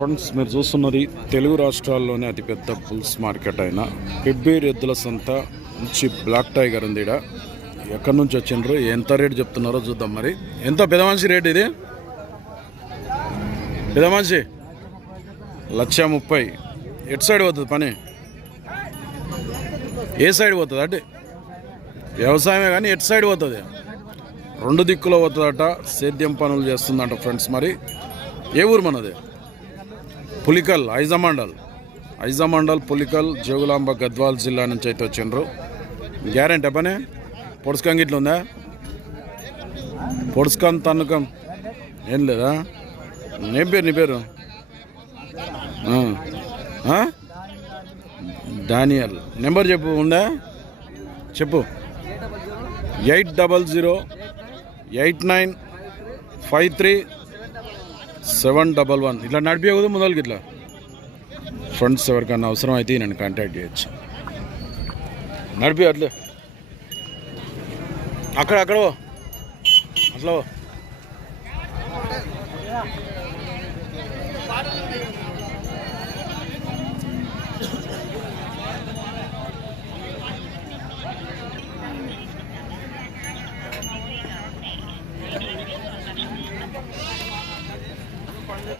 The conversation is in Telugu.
ఫ్రెండ్స్ మీరు చూస్తున్నది తెలుగు రాష్ట్రాల్లోనే అతిపెద్ద బుల్స్ మార్కెట్ అయిన పెబ్బేరు ఎద్దుల సంత నుంచి బ్లాక్ టైగర్ ఉంది ఈడ. ఎక్కడి నుంచి వచ్చిండ్రు? ఎంత రేట్ చెప్తున్నారో చూద్దాం మరి. ఎంత పెద్ద మనిషి రేట్ ఇది? పెద్ద మనిషి లక్ష ముప్పై. ఎటు సైడ్ పోతుంది పని? ఏ సైడ్ పోతుంది అంటే? వ్యవసాయమే కానీ ఎటు సైడ్ పోతుంది? రెండు దిక్కులో పోతుందట. సేద్యం పనులు చేస్తుందంట ఫ్రెండ్స్ మరి. ఏ ఊరు మనది? పులికల్ ఐజమండల్. ఐజమండల్ పులికల్ జోగులాంబ గద్వాల్ జిల్లా నుంచి అయితే వచ్చిండ్రు. గ్యారెంటీ పని పొడుచుకం గిట్లు ఉందా? పొడుచుకం తన్నుకం ఏం లేదా? ఏం పేరు నీ పేరు? డానియల్. నెంబర్ చెప్పు ఉందా? చెప్పు. Eight double zero eight nine five three seven double one. ఇట్లా నడిపించకూడదు ముందలకి ఇట్లా. ఫ్రెండ్స్ ఎవరికన్నా అవసరం అయితే నన్ను కాంటాక్ట్ చేయొచ్చు. నడిపి అట్లే. అక్కడ అక్కడ అట్లా